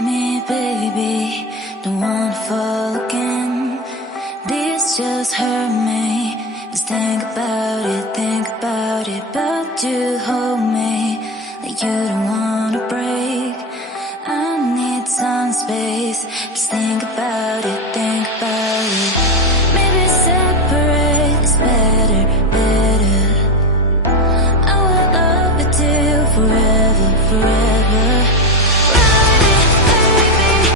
me, baby, don't wanna fall again. This just hurt me. Just think about it, but you hold me like you don't wanna break. I need some space, just think about it.